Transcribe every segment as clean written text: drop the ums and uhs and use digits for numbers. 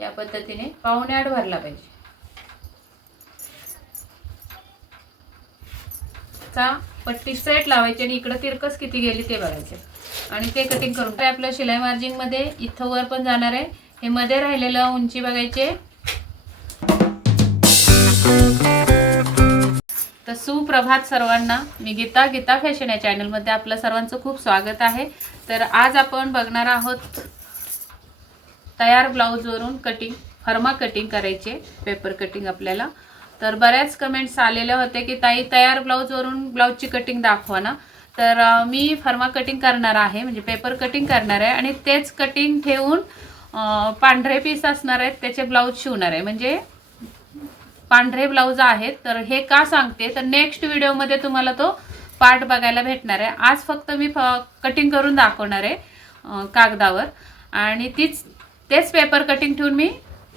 या पद्धतीने 7:15 भरला पाहिजे। पट्टी स्ट्रेट लावायची आणि इकडे तिरकस किती गेली ते बघायचे आणि ते कटिंग करून आपल्या शिलाई मार्जिंग मध्ये इथं वर पण जाणार आहे। हे मध्ये राहिलेलं उंची बघायचे। तर सुप्रभात सर्वांना, मी गीता फॅशन या चॅनल मध्ये आपलं सर्वांचं खूप स्वागत आहे। तर आज आपण बघणार आहोत तयार ब्लाउज वरून कटिंग, फर्मा कटिंग करायचे, पेपर कटिंग आपल्याला। तर बऱ्याच कमेंट्स आलेले होते की ताई तयार ब्लाउज वरून ब्लाउजची कटिंग दाखवा ना। तर मी फर्मा कटिंग करणार आहे, म्हणजे पेपर कटिंग करणार आहे आणि तेच कटिंग ठेवून पांढरे पीस असणार आहेत त्याचे ब्लाउज शिवणार आहे, म्हणजे पांढरे ब्लाउज आहेत। तर हे का सांगते तर नेक्स्ट व्हिडिओमध्ये तुम्हाला तो पार्ट बघायला भेटणार आहे। आज फक्त मी कटिंग करून दाखवणार आहे कागदावर आणि तेच पेपर कटिंग ठेवून मी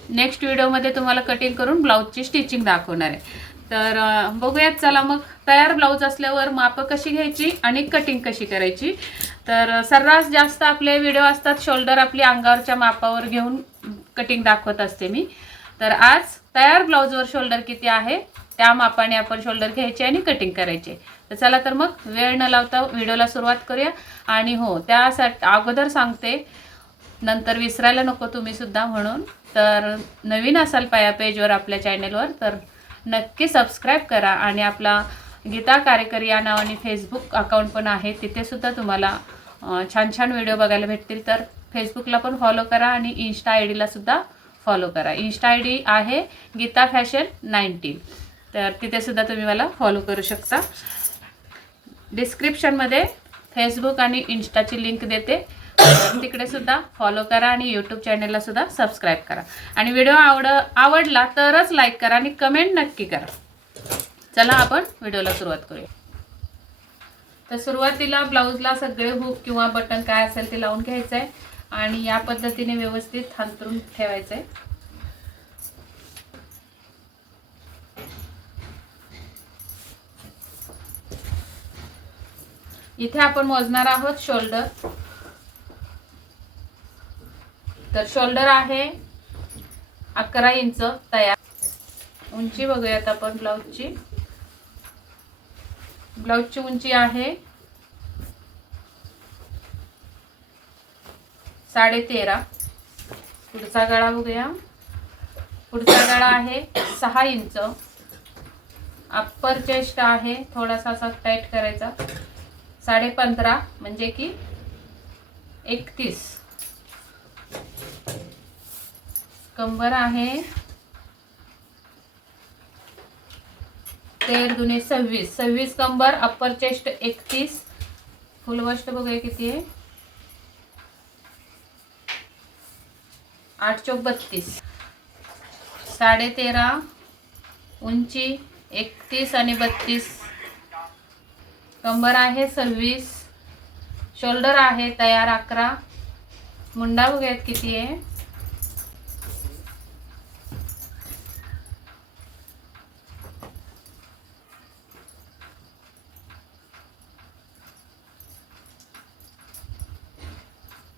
नेक्स्ट व्हिडिओमध्ये तुम्हाला कटिंग करून ब्लाउजची स्टिचिंग दाखवणार आहे। तर बघूयात चला मग तयार ब्लाउज असल्यावर माप कशी घ्यायची आणि कटिंग कशी करायची। तर सर्रास जास्त आपले व्हिडिओ असतात शोल्डर आपली अंगावरच्या मापावर घेऊन कटिंग दाखवत असते मी। तर आज तयार ब्लाउजवर शोल्डर किती आहे त्या मापाने आपण शोल्डर घ्यायचे आणि कटिंग करायचे। तर चला तर मग वेळ न लावता व्हिडिओला सुरुवात करूया। आणि हो, त्यासाठी अगोदर सांगते, नंतर विसरायला नको तुम्ही सुद्धा, म्हणून तर नवीन असाल पेजवर आपल्या चॅनलवर तर नक्की सबस्क्राईब करा आणि आपला गीता कार्यकरी या नावाने फेसबुक अकाउंट पण आहे, तिथे सुद्धा तुम्हाला छान छान व्हिडिओ बघायला भेटतील। तर फेसबुकला पण फॉलो करा आणि इन्स्टा आयडीला सुद्धा फॉलो करा। इन्स्टा आयडी आहे गीता फॅशन 19, तर तिथे सुद्धा तुम्ही मला फॉलो करू शकता। डिस्क्रिप्शनमध्ये फेसबुक आणि इन्स्टाची लिंक देते, तिकडे सुद्धा फॉलो करा आणि यूट्यूब चॅनलला सुद्धा सबस्क्राईब करा। आणि व्हिडिओ आवडला तरच लाईक करा आणि कमेंट नक्की करा। चला आपण व्हिडिओला सुरुवात करूया। तर सुरुवातीला ब्लाउजला सगळे हुक किंवा बटन काय असेल ते लावून घ्यायचं आहे आणि या पद्धतीने व्यवस्थित अंतरून ठेवायचं आहे। इथे आपण मोजणार आहोत शोल्डर। तर शोल्डर आहे 11 इंच तयार। उंची बघूयात आपण ब्लाउजची उंची आहे 13.5। पुढचा गळा बघूया, पुढचा गळा आहे 6 इंच। अप्पर चेस्ट आहे थोडासा असा टाईट करायचा 15.5 म्हणजे की 31। कंबर आहे 13 दुने 26 कंबर। Upper chest 31। फुल वस्ट बघूया किती आहे 8 चौक 32। 13.5 उंची 31 आणि 32। कंबर आहे 26। शोल्डर आहे तयार 11। मुंडा बघूयात किती आहे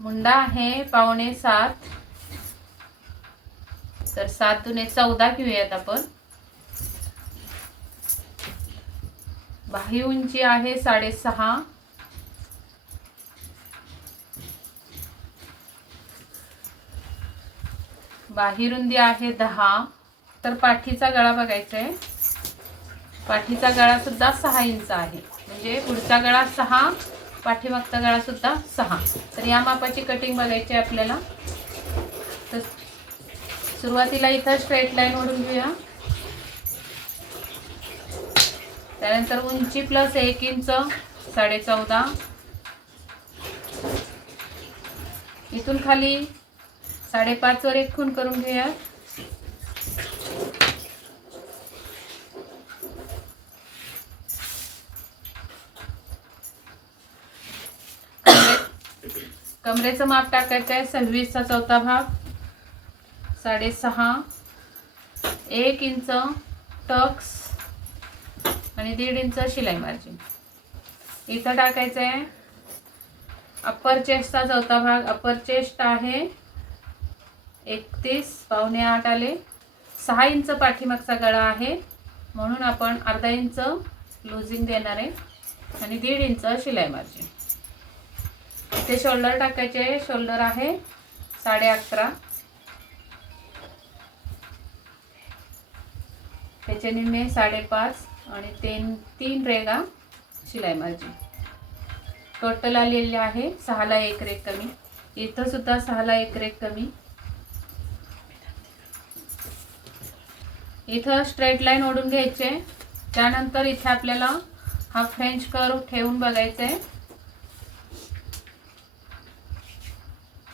मुंडा आहे 6.25। तर 7 दुने 14 घेऊयात आपण। बाही उंची आहे 6.5। बाही रुंदी आहे 10। तर पाठीचा गळा बघायचा आहे। पाठीचा गळा सुद्धा 6 इंच आहे, म्हणजे पुढचा गळा 6, पाठीमागचा गळा सुद्धा 6। तर या मापाची कटिंग बघायची आपल्याला। तर सुरुवातीला इथं स्ट्रेट लाईन ओढून घेऊया। त्यानंतर उंची प्लस 1 इंच 14.5। इथून खाली 5.5 वर एक खूण करून घेऊया। कमरेचं माप टाकायचं आहे 26 चा चौथा भाग 6.5। 1 इंच टक्स आणि 1.5 इंच शिलाई मार्जिन इथं टाकायचं आहे। अप्पर चेस्टचा चौथा भाग, अप्पर चेस्ट आहे 31 पावणे 8 आले. 6 इंच पाठीमागचा गळा आहे म्हणून आपण अर्धा इंच लूजिंग देणार आहे आणि 1.5 इंच शिलाई मार्जिन. इथे शोल्डर टाकायचे. शोल्डर आहे 11.5, त्याचे निम्मे 5.5 आणि 3 रेगा शिलाई मार्जिन. टोटल आलेले आहे 6 ला 1 रेग कमी. इथं सुद्धा 6 ला 1 रेग कमी. इथं स्ट्रेट लाईन ओढून घ्यायचे. त्यानंतर इथे आपल्याला हा फ्रेंच कर्व ठेवून बघायचा आहे.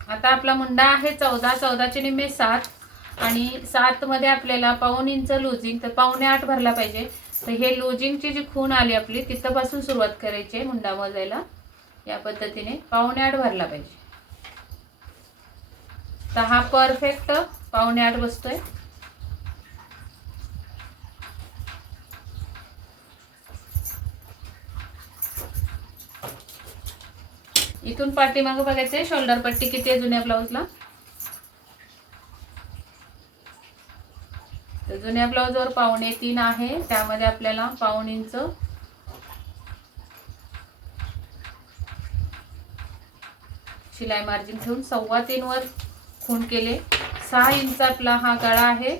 आता आपला मुंडा आहे 14 चे निम्मे 7 आणि 7 मध्ये आपल्याला पाऊण इंच लूजिंग, तर पावणे 8 भरला पाहिजे. तर हे लूजिंगची जी खूण आली आपली तिथं पासून सुरुवात करायची आहे मुंडा मोजायला. या पद्धतीने पावणे 8 भरला पाहिजे. तर हा परफेक्ट पावणे 8 बसतोय. इथून पाठीमागं बघायचंय शोल्डर पट्टी किती आहे जुन्या ब्लाऊजला. तर जुन्या ब्लाऊजवर पावणे 3 आहे, त्यामध्ये आपल्याला पाऊण इंच शिलाई मार्जिन ठेवून 3.25 वर खूण केले. 6 इंच आपला हा गळा आहे,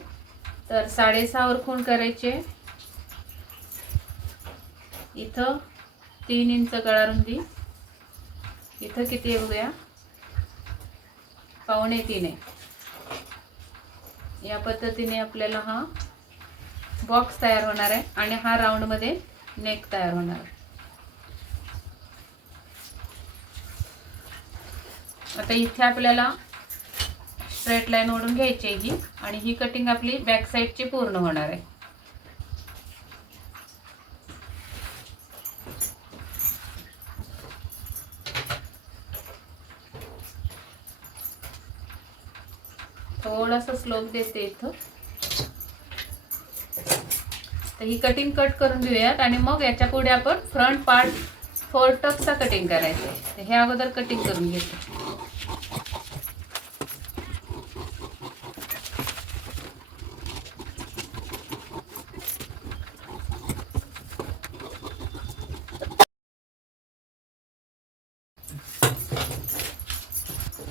तर 6.5 वर खूण करायचे. इथं 3 इंच गळा रुंदी. इथं किती आहे बघूया, पावणे 3 आहे. या पद्धतीने आपल्याला हा बॉक्स तयार होणार आहे आणि हा राऊंड मध्ये नेक तयार होणार आहे. आता इथे आपल्याला स्ट्रेट लाईन ओढून घ्यायची आहे ही आणि ही कटिंग आपली बॅक साईडची पूर्ण होणार आहे. थोडासा स्लोप देते इथं. तर ही कटिंग कट करून घेऊयात आणि मग याच्या पुढे आपण फ्रंट पार्ट 4 टक्सचा कटिंग करायचं आहे. तर हे अगोदर कटिंग करून घेतो.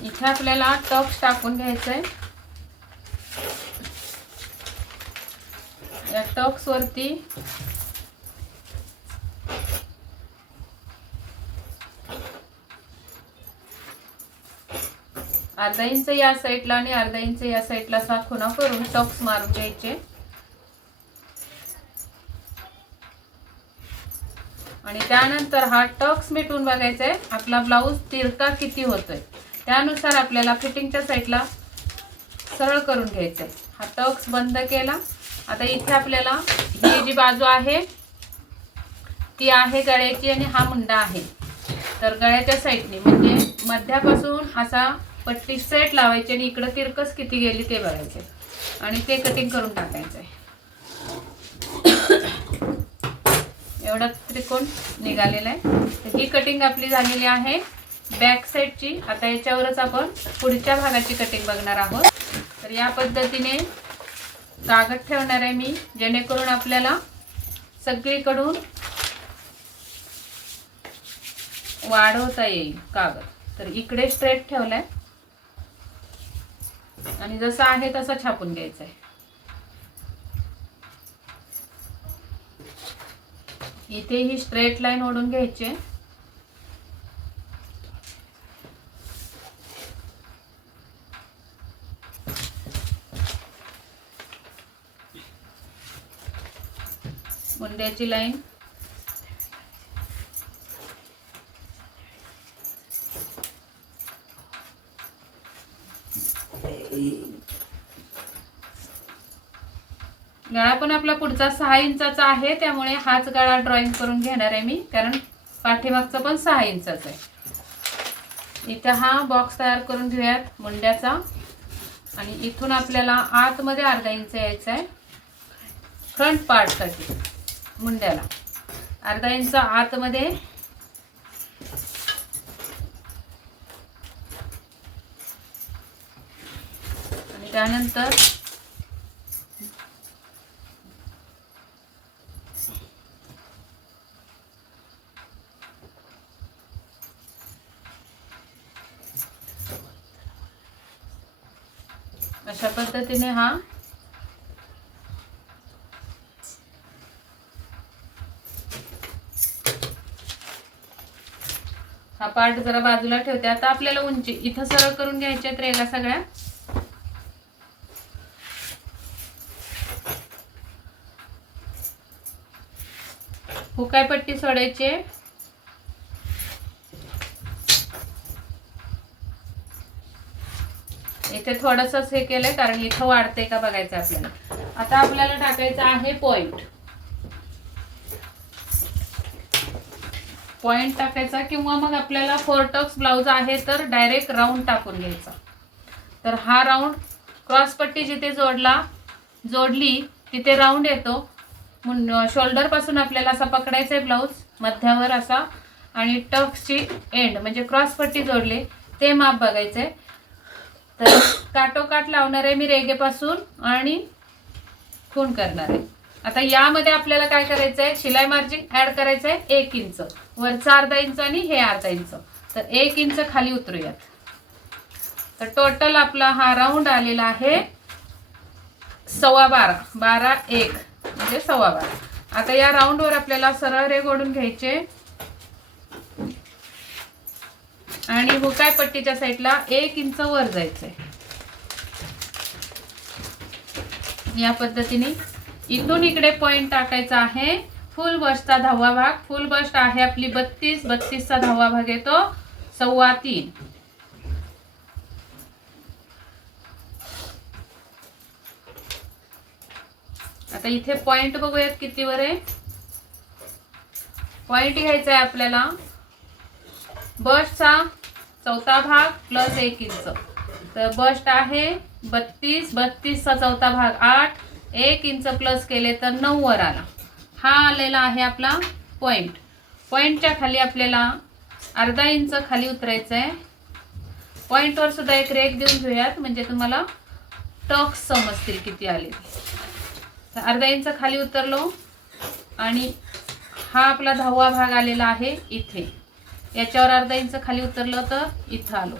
इथे आपल्याला टक्स टाकून घ्यायचंय. या टक्स वरती अर्धा इंच या साईडला आणि अर्धा इंच या साईडला असा खुणा करून टक्स मारून घ्यायचे. आणि त्यानंतर हा टक्स मिटून बघायचा आहे आपला ब्लाऊज तिरका किती होतोय, त्यानुसार आपल्याला फिटिंगच्या साईडला सरळ करून घ्यायचंय. हा टक्स बंद केला. आता इथे आपल्याला ही जी बाजू आहे ती आहे गळ्याची आणि हा मुंडा आहे. तर गळ्याच्या साईडने म्हणजे मध्यापासून असा पट्टी सेट लावायची आणि इकडं तिरकस किती गेली ते बघायचे आणि ते कटिंग करून टाकायचंय. एवढा त्रिकोण निघालेला आहे. तर ही कटिंग आपली झालेली आहे बॅक साईडची. आता याच्यावरच आपण पुढच्या भागाची कटिंग बघणार आहोत. तर या पद्धतीने कागद ठेवणार आहे मी, जेणेकरून आपल्याला सगळीकडून वाढवता येईल कागद. तर इकडे स्ट्रेट ठेवलाय आणि जसं आहे तसं छापून घ्यायचं आहे. इथे ही स्ट्रेट लाईन ओढून घ्यायची. मुंड्याची लाईन गळा पण आपला पुढचा 6 इंचाचा आहे, त्यामुळे हाच गळा ड्रॉइंग करून घेणार आहे मी, कारण पाठीमागचा पण 6 इंचाचा आहे. इथे हा बॉक्स तयार करून घेऊयात मुंड्याचा आणि इथून आपल्याला आतमध्ये अर्धा इंच यायचा आहे फ्रंट पार्टसाठी. मुंड्याला अर्धा इंच आतमध्ये त्यानंतर अशा पद्धतीने हा पार्ट जरा बाजूला ठेवते. आता आपल्याला उंची इथं सरळ करून घ्यायच्या आहेत रेगा सगळ्या. हुकाय पट्टी सोडायची. इथे थोडंसं हे केलंय कारण इथं वाढते का बघायचं आपल्याला. आता आपल्याला टाकायचं आहे पॉइंट. पॉइंट टाकायचा किंवा मग आपल्याला 4 टक्स ब्लाउज आहे तर डायरेक्ट राऊंड टाकून घ्यायचा. तर हा राऊंड क्रॉस पट्टी जिथे जोडली तिथे राऊंड येतो. शोल्डर पासून आपल्याला असा पकडायचा आहे ब्लाउज मध्यावर असा आणि टक्सची एंड म्हणजे क्रॉस पट्टी जोडले ते माप बघायचंय. तर काटोकाट लावणार आहे मी रेगेपासून आणि खूण करणार आहे. आता यामध्ये आपल्याला काय करायचंय, शिलाई मार्जिन ऍड करायचंय 1 इंच, वरचं अर्धा इंच आणि हे अर्धा इंच. तर 1 इंच खाली उतरूयात. तर टोटल आपला हा राऊंड आलेला आहे 12.25 12 1 म्हणजे 12.25. आता या राऊंडवर आपल्याला सरळ रेघ ओढून घ्यायचे आणि हुकाय पट्टीच्या साईडला 1 इंच वर जायचंय. या पद्धतीने इथून इकडे पॉइंट टाकायचा आहे. फुल बस्टचा 10वा भाग. फुल बस्ट आहे आपली 32. 32चा 10वा भाग येतो 3.25. आता इथे पॉइंट बघूयात किती वर आहे. पॉइंट घ्यायचा आहे आपल्याला बस्टचा 4था भाग प्लस 1 इंच. तर बस्ट आहे 32. 32चा 4था भाग 8. 1 इंच प्लस केले तर 9 वर आला. हा आलेला आहे आपला पॉइंट. पॉइंटच्या खाली आपल्याला अर्धा इंच खाली उतरायचं आहे. पॉइंटवर सुद्धा एक रेघ देऊन घेऊयात म्हणजे तुम्हाला टक्स समजतील किती आले. तर अर्धा इंच खाली उतरलो आणि हा आपला 10वा भाग आलेला आहे इथे. याच्यावर अर्धा इंच खाली उतरलं तर इथं आलो.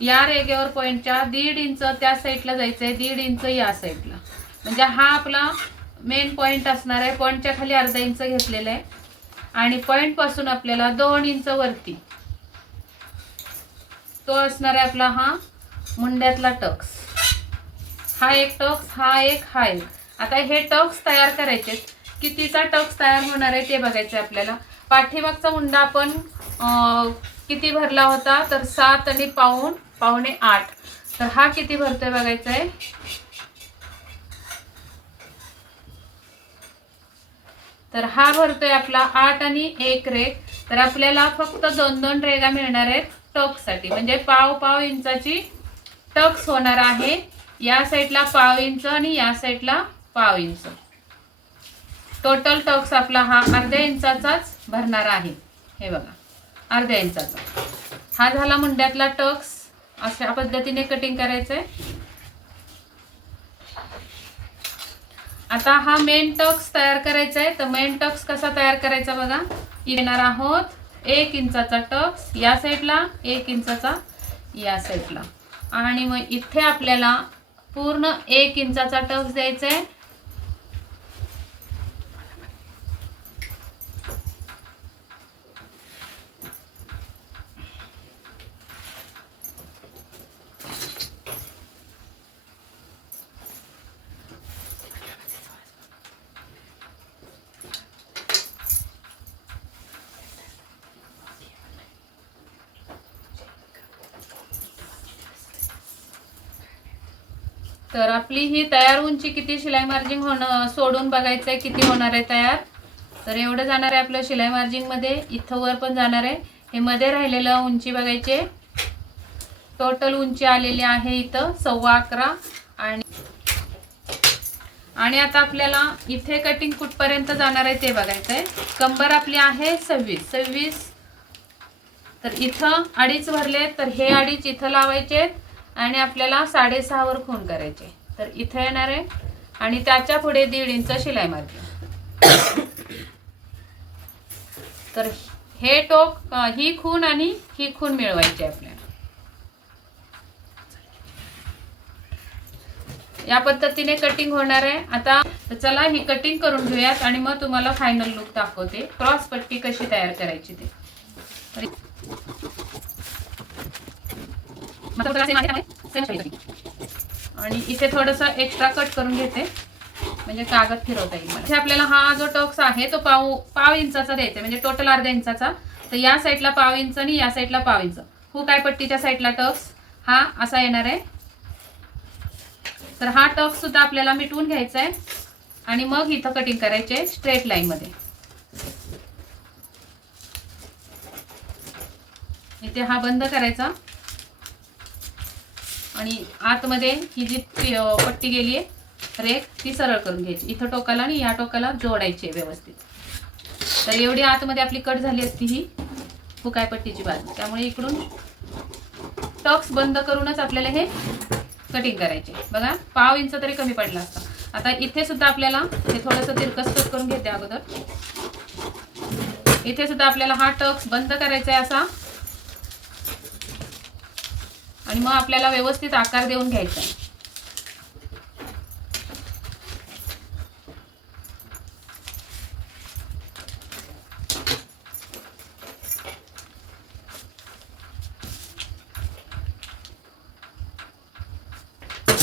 या रेगेवर पॉइंटच्या 1.5 इंच त्या साईडला जायचंय, 1.5 इंच या साईडला. म्हणजे हा आपला मेन पॉइंट असणार आहे. पॉइंटच्या खाली अर्धा इंच घेतलेला आहे आणि पॉइंट पासून आपल्याला 2 इंच वरती तो असणार आहे आपला हा मुंड्यातला टक्स. हा एक टक्स, हा एक, हा एक. आता हे टक्स तयार करायचे. कितीचा टक्स तयार होणार आहे ते बघायचं आहे आपल्याला. पाठीमागचा मुंडा आपण किती भरला होता तर 7 आणि पावणे 8. तर हा किती भरतोय बघायचा आहे. तर हा भरतोय आपला 8 आणि 1 रेघ. तर आपल्याला फक्त 2-2 रेघा मिळणार आहेत टक्ससाठी. म्हणजे पाव इंचाची टक्स होणार आहे. या साईडला पाव इंच आणि या साईडला पाव इंच. टोटल टक्स आपला हा अर्ध्या इंचाचाच भरणार आहे. हे बघा अर्ध्या इंचाचा. हा झाला मुंड्यातला टक्स. अशा पद्धतीने कटिंग करायचंय. आता हा मेन टक्स तयार करायचा आहे. तर मेन टक्स कसा तयार करायचा बघा. येणार आहोत 1 इंचाचा टक्स या साईडला, 1 इंचाचा या साईडला आणि मग इथे आपल्याला पूर्ण 1 इंचाचा टक्स द्यायचा आहे. तर आपली ही तयार उंची किती शिलाई मार्जिन सोडून बघायचं आहे किती होणार आहे तयार. तर एवढं जाणार आहे आपलं शिलाई मार्जिन मध्ये. इथं वर पण जाणार आहे. हे मध्ये राहिलेलं उंची बघायचे. टोटल उंची आलेली आहे इथं 11.25 आणि आता आपल्याला इथे कटिंग कुठपर्यंत जाणार आहे ते बघायचं आहे. कंबर आपली आहे 26. तर इथं 2.5 भरले तर हे 2.5 इथं लावायचे आणि आपल्याला 6.5 वर खूण करायचे. तर इथे येणार आहे आणि त्याच्या पुढे 1.5 इंच शिलाई मार्जिन. तर हे टोक, ही खूण आणि ही खूण मिळवायची आपल्याला. या पद्धतीने कटिंग होणार आहे. आता चला ही कटिंग करून घेऊयात आणि मग तुम्हाला फायनल लुक दाखवते क्रॉस पट्टी कशी तयार करायची ते. आणि इथे थोडंसं एक्स्ट्रा कट करून घेते म्हणजे कागद फिरवता येईल. इथे आपल्याला हा जो टक्स आहे तो पाव इंचाचा द्यायचा, म्हणजे टोटल अर्ध्या इंचाचा. तर या साईडला 1/2 इंच आणि या साईडला 1/2 इंच. हुक आहे पट्टीच्या साईडला टक्स हा असा येणार आहे. तर हा टक्स सुद्धा आपल्याला मिटवून घ्यायचा आहे आणि मग इथं कटिंग करायचे स्ट्रेट लाईन मध्ये. इथे हा बंद करायचा आणि आतमध्ये ही जी पट्टी गेली आहे रेख ती सरळ करून घ्यायची. इथं टोकाला आणि या टोकाला जोडायची व्यवस्थित. तर एवढी आतमध्ये आपली कट झाली असती ही हुकाय पट्टीची बाजू. त्यामुळे इकडून टक्स बंद करूनच आपल्याला हे कटिंग करायचे. बघा 1/2 इंच तरी कमी पडला असता. आता इथे सुद्धा आपल्याला हे थोडंसं तिरकस कट करून घेते अगोदर. इथे सुद्धा आपल्याला हा टक्स बंद करायचा आहे असा आणि मग आपल्याला व्यवस्थित आकार देऊन घ्यायचा आहे.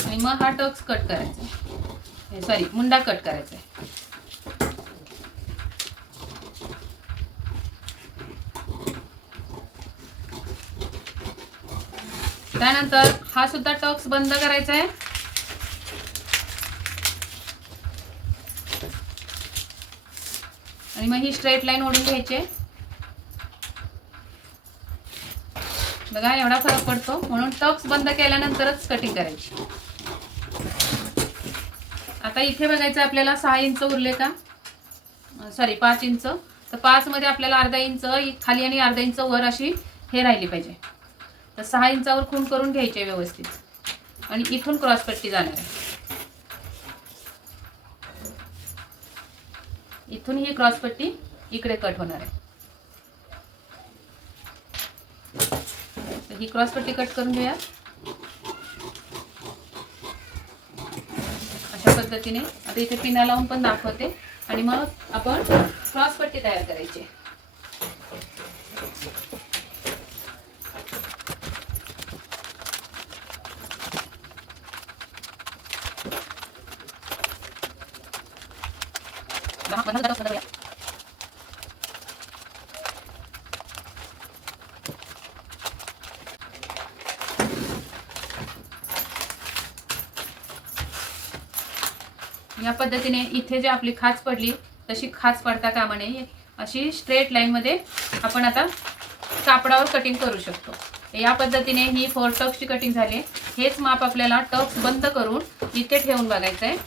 आणि मग हा टक्स कट करायचा, सॉरी मुंडा कट करायचा आहे. त्यानंतर हा सुद्धा टक्स बंद करायचा आहे आणि मग ही स्ट्रेट लाईन ओढून घ्यायची. बघा एवढा फरक पडतो, म्हणून टक्स बंद केल्यानंतरच कटिंग करायची. आता इथे बघायचं आपल्याला 6 इंच उरले का, सॉरी 5 इंच. तर 5 मध्ये आपल्याला अर्धा इंच खाली आणि अर्धा इंच वर अशी हे राहिली पाहिजे. तर 6 इंचावर खूण करून घ्यायचे व्यवस्थित आणि इथून क्रॉस पट्टी जाणार आहे. इथून ही क्रॉस पट्टी इकडे कट होणार आहे. तर ही क्रॉस पट्टी कट करून घेऊया अशा पद्धतीने. आता इथे पिना लावून पण दाखवते आणि मग आपण क्रॉस पट्टी तयार करायची. या पद्धतीने इथे जे आपली खाच पडली तशी खाच पडता कामा नये, अशी स्ट्रेट लाईन मध्ये आपण आता कापडावर कटिंग करू शकतो. या पद्धतीने ही 4 टक्सची कटिंग झाली. हेच माप आपल्याला टक्स बंद करून इथे ठेवून बघायचं आहे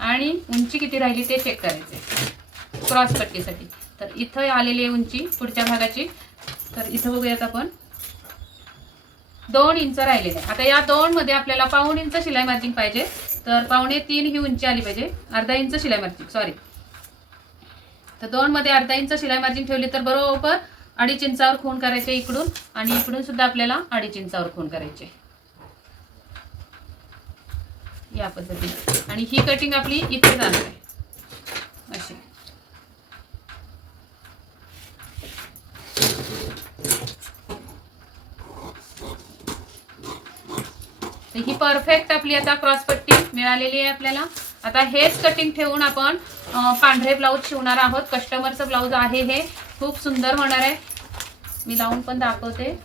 आणि उंची किती राहिली ते चेक करायचे क्रॉस पट्टीसाठी. तर इथं आलेली उंची पुढच्या भागाची, तर इथं बघूयात आपण 2 इंच राहिलेले. आता या 2 मध्ये आपल्याला 1/2 इंच शिलाई मार्जिन पाहिजे. तर 2.25 ही उंची आली पाहिजे. अर्धा इंच शिलाई मार्जिन, सॉरी. तर 2 मध्ये अर्धा इंच शिलाई मार्जिन ठेवली तर बरोबर 2.5 इंचावर खूण करायचे इकडून आणि इकडून सुद्धा आपल्याला 2.5 इंचावर खूण करायचे या पद्धतीने. आणि ही कटिंग आपली इथे जाणार आहे अशी. ही परफेक्ट आपली आता क्रॉस पट्टी मिळालेली आहे आपल्याला. आता हेच कटिंग ठेवून आपण पांढरे ब्लाऊज शिवणार आहोत. कस्टमरचं ब्लाऊज आहे हे, खूप सुंदर होणार आहे. मी लावून पण दाखवते.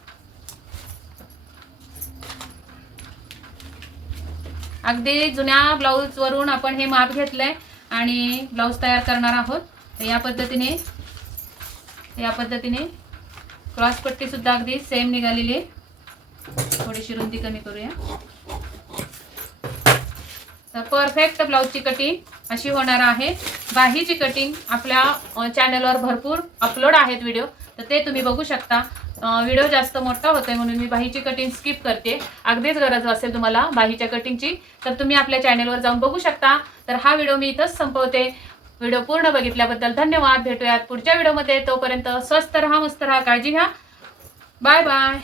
अगदी जुन्या ब्लाऊज वरून आपण हे माप घेतलंय आणि ब्लाऊज तयार करणार आहोत. तर या पद्धतीने क्रॉस पट्टी सुद्धा अगदी सेम निघालेली आहे. थोडीशी रुंदी कमी करूया. तर परफेक्ट ब्लाऊजची कटिंग अशी होणार आहे. बाहीची कटिंग आपल्या चॅनलवर भरपूर अपलोड आहेत व्हिडिओ, तर ते तुम्ही बघू शकता. व्हिडिओ जास्त मोठा होतोय म्हणून मी बाहीची कटिंग स्किप करते. अगदीच गरज असेल तुम्हाला बाहीच्या कटिंगची तर तुम्ही आपल्या चॅनेलवर जाऊन बघू शकता. तर हा व्हिडिओ मी इथंच संपवते. व्हिडिओ पूर्ण बघितल्याबद्दल धन्यवाद. भेटूयात पुढच्या व्हिडिओमध्ये. तोपर्यंत स्वस्त रहा, मस्त रहा, काळजी घ्या. Bye bye.